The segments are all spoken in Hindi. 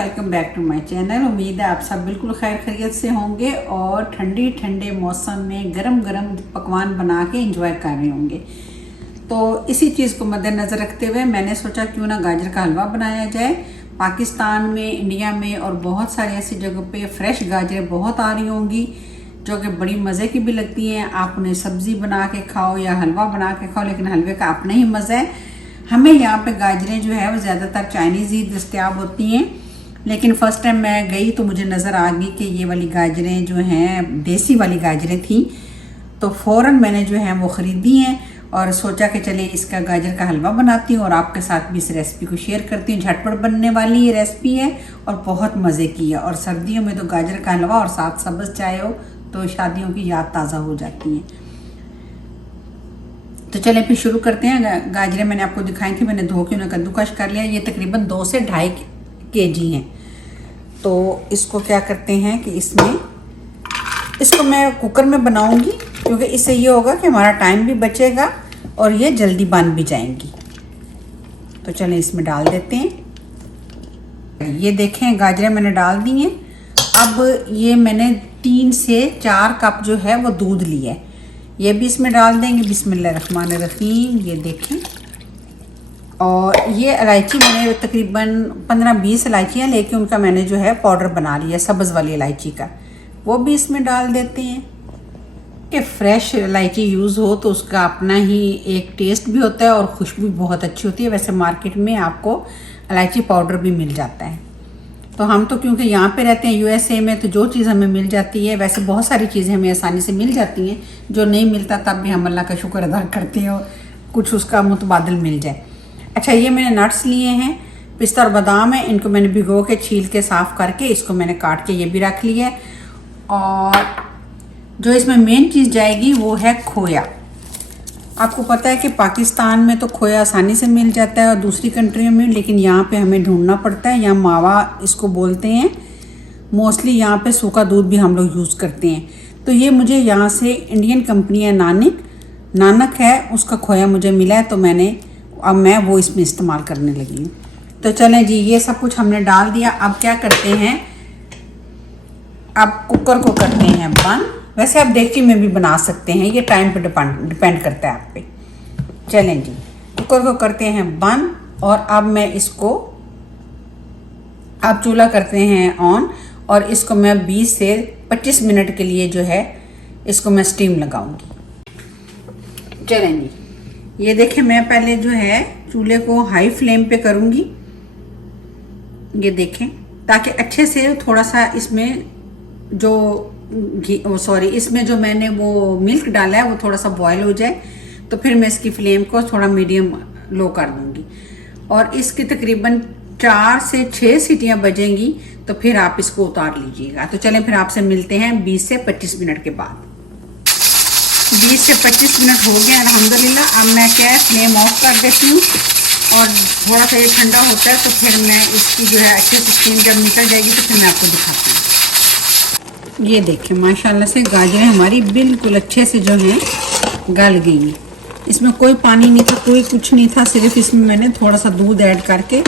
Welcome back to my channel. उम्मीद है आप सब बिल्कुल खैर खैरियत से होंगे और ठंडी ठंडे मौसम में गरम गरम पकवान बना के एंजॉय कर रहे होंगे। तो इसी चीज़ को मद्देनज़र रखते हुए मैंने सोचा क्यों ना गाजर का हलवा बनाया जाए। पाकिस्तान में, इंडिया में और बहुत सारी ऐसी जगहों पे फ्रेश गाजरें बहुत आ रही होंगी जो कि बड़ी मज़े की भी लगती हैं। आप उन्हें सब्ज़ी बना के खाओ या हलवा बना के खाओ, लेकिन हलवे का अपना ही मज़ा है। हमें यहाँ पे गाजरें जो है वो ज़्यादातर चाइनीज़ ही दस्तयाब होती हैं, लेकिन फ़र्स्ट टाइम मैं गई तो मुझे नज़र आ गई कि ये वाली गाजरें जो हैं देसी वाली गाजरें थी। तो फ़ौरन मैंने जो है वो ख़रीदी हैं और सोचा कि चले इसका गाजर का हलवा बनाती हूँ और आपके साथ भी इस रेसिपी को शेयर करती हूँ। झटपट बनने वाली ये रेसिपी है और बहुत मज़े की है। और सर्दियों में तो गाजर का हलवा और साथ सब्ज़ चाय हो तो शादियों की याद ताज़ा हो जाती है। तो चलें फिर शुरू करते हैं। गाजरें मैंने आपको दिखाई थी, मैंने धो के उन्हें कद्दूकश कर लिया। ये तकरीबन 2 से 2.5 kg हैं। तो इसको क्या करते हैं कि इसको मैं कुकर में बनाऊंगी, क्योंकि इससे ये होगा कि हमारा टाइम भी बचेगा और ये जल्दी बन भी जाएंगी। तो चलें इसमें डाल देते हैं। ये देखें गाजरें मैंने डाल दी हैं। अब ये मैंने 3 से 4 कप जो है वो दूध लिया है, ये भी इसमें डाल देंगे। बिस्मिल्लाहिर्रहमानिर्रहीम। ये देखें, और ये इलायची मैंने तकरीबन 15-20 इलायचियाँ लेके उनका मैंने जो है पाउडर बना लिया, सब्ज़ वाली इलायची का, वो भी इसमें डाल देते हैं। कि फ्रेश इलायची यूज़ हो तो उसका अपना ही एक टेस्ट भी होता है और खुशबू बहुत अच्छी होती है। वैसे मार्केट में आपको इलायची पाउडर भी मिल जाता है। तो हम तो क्योंकि यहाँ पे रहते हैं यूएसए में, तो जो चीज़ हमें मिल जाती है, वैसे बहुत सारी चीज़ें हमें आसानी से मिल जाती हैं, जो नहीं मिलता तब भी हम अल्लाह का शुक्र अदा करते हैं और कुछ उसका मुतबादिल मिल जाए। अच्छा, ये मैंने नट्स लिए हैं, पिस्ता और बादाम है। इनको मैंने भिगो के छील के साफ़ करके इसको मैंने काट के ये भी रख लिया है। और जो इसमें मेन चीज़ जाएगी वो है खोया। आपको पता है कि पाकिस्तान में तो खोया आसानी से मिल जाता है और दूसरी कंट्रियों में, लेकिन यहाँ पे हमें ढूंढना पड़ता है। यहाँ मावा इसको बोलते हैं। मोस्टली यहाँ पे सूखा दूध भी हम लोग यूज़ करते हैं। तो ये मुझे यहाँ से इंडियन कंपनी है नानक है, उसका खोया मुझे मिला है, तो अब मैं वो इसमें इस्तेमाल करने लगी हूँ। तो चलें जी, ये सब कुछ हमने डाल दिया। अब क्या करते हैं, अब कुकर को करते हैं बंद। वैसे आप देगची में भी बना सकते हैं, ये टाइम पे डिपेंड करता है आप पे। चलें जी, कुकर को करते हैं बंद और अब मैं इसको, अब चूल्हा करते हैं ऑन और इसको मैं 20 से 25 मिनट के लिए जो है इसको मैं स्टीम लगाऊंगी। चलें जी, ये देखें, मैं पहले जो है चूल्हे को हाई फ्लेम पे करूंगी। ये देखें, ताकि अच्छे से थोड़ा सा इसमें इसमें जो मैंने वो मिल्क डाला है वो थोड़ा सा बॉयल हो जाए, तो फिर मैं इसकी फ्लेम को थोड़ा मीडियम लो कर दूंगी और इसकी तकरीबन 4 से 6 सीटियां बजेंगी, तो फिर आप इसको उतार लीजिएगा। तो चलें फिर आपसे मिलते हैं 20 से 25 मिनट के बाद। 20 से 25 मिनट हो गए अल्हम्दुलिल्लाह। अब मैं क्या है फ्लेम ऑफ कर देती हूँ और थोड़ा सा ये ठंडा होता है तो फिर मैं इसकी जो है अच्छे से स्टीम जब निकल जाएगी तो फिर मैं आपको दिखाती हूँ। ये देखें, माशाल्लाह से गाजरें हमारी बिल्कुल अच्छे से जो हैं गल गई हैं। इसमें कोई पानी नहीं था, कोई कुछ नहीं था, सिर्फ इसमें मैंने थोड़ा सा दूध ऐड करके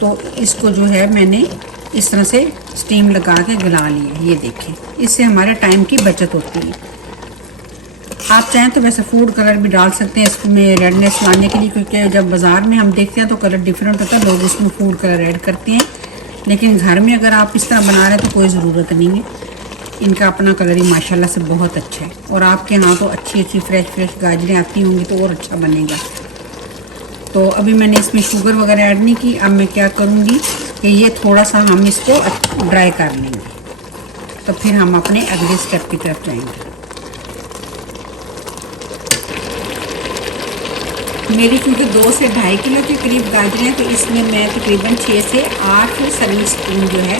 तो इसको जो है मैंने इस तरह से स्टीम लगा के गला लिया। ये देखें, इससे हमारे टाइम की बचत होती है। आप चाहें तो वैसे फूड कलर भी डाल सकते हैं इसमें रेडनेस लाने के लिए, क्योंकि जब बाज़ार में हम देखते हैं तो कलर डिफरेंट होता है, लोग उसमें फूड कलर ऐड करते हैं। लेकिन घर में अगर आप इस तरह बना रहे हैं तो कोई ज़रूरत नहीं है। इनका अपना कलर ही माशाल्लाह से बहुत अच्छा है और आपके यहाँ तो अच्छी फ्रेश गाजरें आती होंगी तो और अच्छा बनेगा। तो अभी मैंने इसमें शुगर वगैरह ऐड नहीं की। अब मैं क्या करूँगी कि ये थोड़ा सा हम इसको ड्राई कर लेंगे, तो फिर हम अपने अगले स्टेप की तरफ जाएंगे। मेरी क्योंकि 2 से 2.5 किलो के करीब गाजरें हैं, तो इसमें मैं तकरीबन 6 से 8 सर्विंग स्पून जो है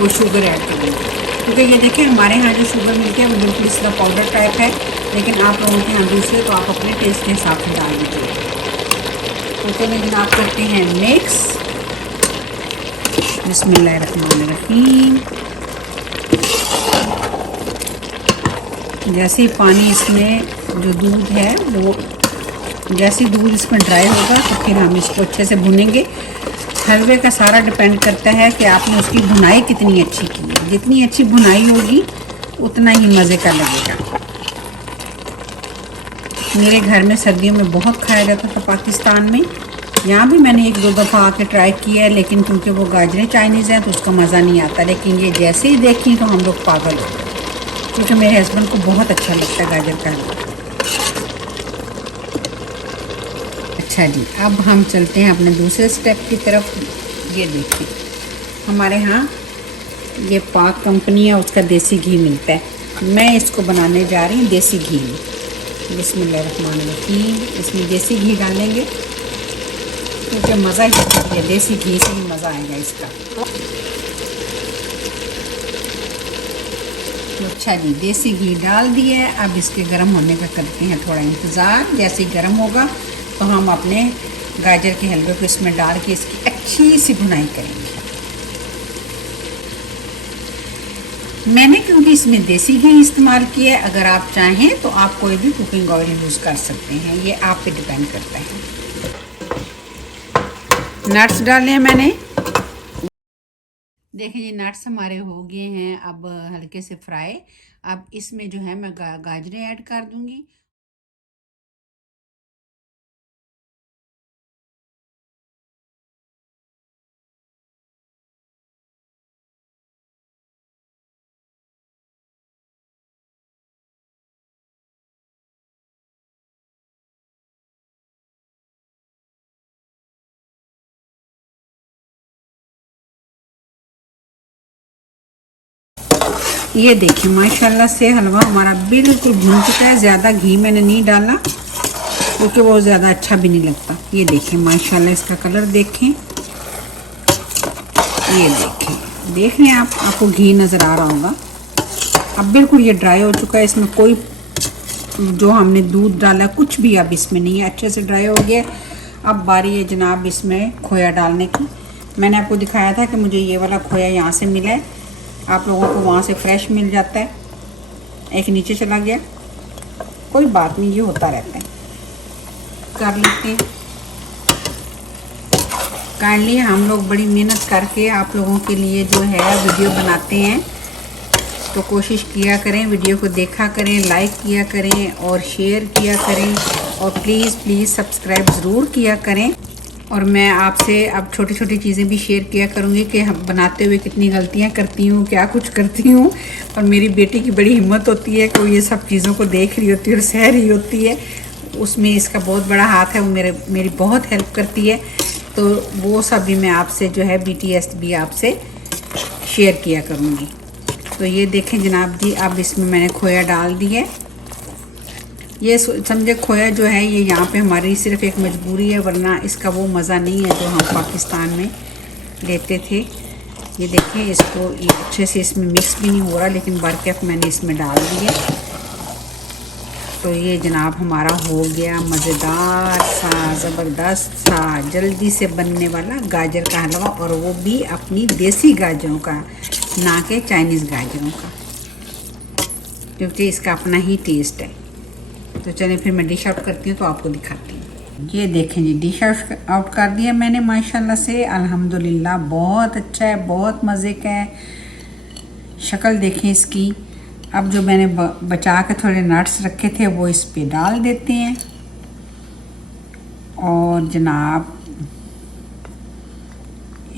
वो शुगर ऐड करूँगी। क्योंकि ये देखें, हमारे यहाँ जो शुगर मिलती है वो बिल्कुल इस तरह पाउडर टाइप है, लेकिन आप लोगों के यहाँ दूसरे, तो आप अपने टेस्ट के हिसाब से डाल दीजिए। तो चलिए जनाब करते हैं मिक्स। बिस्मिल्लाहिर्रहमानिर्रहीम। जैसे ही पानी इसमें जो दूध है वो, जैसे दूध इसमें ड्राई होगा तो फिर हम इसको अच्छे से भुनेंगे। हलवे का सारा डिपेंड करता है कि आपने उसकी भुनाई कितनी अच्छी की है। जितनी अच्छी भुनाई होगी उतना ही मज़े का लगेगा। मेरे घर में सर्दियों में बहुत खाया जाता था पाकिस्तान में। यहाँ भी मैंने 1-2 दफ़ा आके ट्राई किया है, लेकिन क्योंकि वो गाजरें चाइनीज़ हैं तो उसका मज़ा नहीं आता। लेकिन ये जैसे ही देखी तो हम लोग पागल हो गए, क्योंकि मेरे हस्बैंड को बहुत अच्छा लगता है गाजर का हलवा। अच्छा जी, अब हम चलते हैं अपने दूसरे स्टेप की तरफ। ये देखिए, हमारे यहाँ ये पाक कंपनी है, उसका देसी घी मिलता है। मैं इसको बनाने जा रही हूँ देसी घी में। बिस्मिल्लाहिर्रहमानिर्रहीम। इसमें देसी घी डालेंगे क्योंकि मज़ा ही है, देसी घी से ही मज़ा आएगा इसका। तो अच्छा जी, देसी घी डाल दिया है। अब इसके गर्म होने का करते हैं थोड़ा इंतज़ार। जैसे ही गर्म होगा तो हम अपने गाजर के हलवे को इसमें डाल के इसकी अच्छी सी भुनाई करेंगे। मैंने क्योंकि इसमें देसी घी इस्तेमाल किया है, अगर आप चाहें तो आप कोई भी कुकिंग ऑयल यूज़ कर सकते हैं, ये आप पे डिपेंड करता है। नट्स डाले हैं मैंने। देखें जी, नट्स हमारे हो गए हैं अब हल्के से फ्राई। अब इसमें जो है मैं गाजरें ऐड कर दूंगी। ये देखिए माशाल्लाह से हलवा हमारा बिल्कुल भुन चुका है। ज़्यादा घी मैंने नहीं डाला क्योंकि वो ज़्यादा अच्छा भी नहीं लगता। ये देखिए माशाल्लाह इसका कलर देखें, ये देखें, देख रहे हैं आप, आपको घी नज़र आ रहा होगा। अब बिल्कुल ये ड्राई हो चुका है। इसमें कोई जो हमने दूध डाला कुछ भी अब इसमें नहीं है, अच्छे से ड्राई हो गया। अब बारी है जनाब इसमें खोया डालने की। मैंने आपको दिखाया था कि मुझे ये वाला खोया यहाँ से मिला है, आप लोगों को वहाँ से फ्रेश मिल जाता है। एक नीचे चला गया, कोई बात नहीं, ये होता रहता है, कर लेते हैं। काइंडली हम लोग बड़ी मेहनत करके आप लोगों के लिए जो है वीडियो बनाते हैं, तो कोशिश किया करें, वीडियो को देखा करें, लाइक किया करें और शेयर किया करें, और प्लीज़ सब्सक्राइब ज़रूर किया करें। और मैं आपसे अब छोटी छोटी चीज़ें भी शेयर किया करूँगी कि हम बनाते हुए कितनी गलतियाँ करती हूँ, क्या कुछ करती हूँ। और मेरी बेटी की बड़ी हिम्मत होती है कि वो ये सब चीज़ों को देख रही होती है और सह रही होती है। उसमें इसका बहुत बड़ा हाथ है, वो मेरी बहुत हेल्प करती है। तो वो सब भी मैं आपसे जो है BTS भी आपसे शेयर किया करूँगी। तो ये देखें जनाब जी, अब इसमें मैंने खोया डाल दी है। ये समझे खोया जो है ये यहाँ पे हमारी सिर्फ एक मजबूरी है, वरना इसका वो मज़ा नहीं है जो हम पाकिस्तान में लेते थे। ये देखें, इसको ये अच्छे से इसमें मिक्स भी नहीं हो रहा, लेकिन बरकत मैंने इसमें डाल दी है। तो ये जनाब हमारा हो गया मज़ेदार सा, ज़बरदस्त सा, जल्दी से बनने वाला गाजर का हलवा, और वो भी अपनी देसी गाजरों का, ना कि चाइनीज़ गाजरों का, क्योंकि इसका अपना ही टेस्ट है। तो चलिए फिर मैं डिश आउट करती हूँ तो आपको दिखाती हूँ। ये देखें जी, डिश आउट कर दिया मैंने माशाल्लाह से, अल्हम्दुलिल्लाह बहुत अच्छा है, बहुत मज़े का है। शक्ल देखें इसकी। अब जो मैंने बचा के थोड़े नट्स रखे थे वो इस पे डाल देते हैं, और जनाब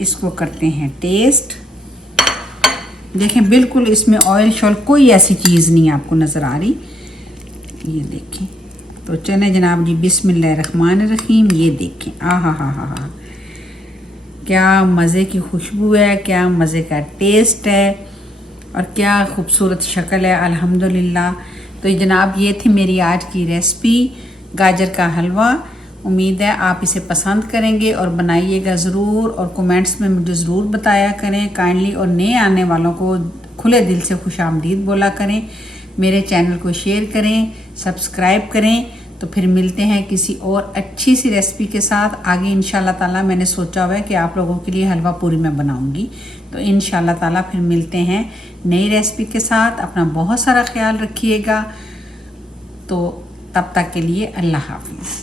इसको करते हैं टेस्ट। देखें बिल्कुल इसमें ऑयल शॉल कोई ऐसी चीज़ नहीं आपको नज़र आ रही। ये देखें, तो चले जनाब जी, बिस्मिल्लाहिर्रहमानिर्रहीम। ये देखें, हा, क्या मज़े की खुशबू है, क्या मज़े का टेस्ट है, और क्या खूबसूरत शक्ल है, अल्हम्दुलिल्लाह। तो जनाब ये थी मेरी आज की रेसिपी, गाजर का हलवा। उम्मीद है आप इसे पसंद करेंगे और बनाइएगा ज़रूर, और कमेंट्स में मुझे ज़रूर बताया करें काइंडली। और नए आने वालों को खुले दिल से खुशामदीद बोला करें। मेरे चैनल को शेयर करें, सब्सक्राइब करें। तो फिर मिलते हैं किसी और अच्छी सी रेसिपी के साथ आगे इंशाल्लाह ताला। मैंने सोचा हुआ है कि आप लोगों के लिए हलवा पूरी मैं बनाऊंगी, तो इंशाल्लाह ताला फिर मिलते हैं नई रेसिपी के साथ। अपना बहुत सारा ख्याल रखिएगा। तो तब तक के लिए अल्लाह हाफिज़।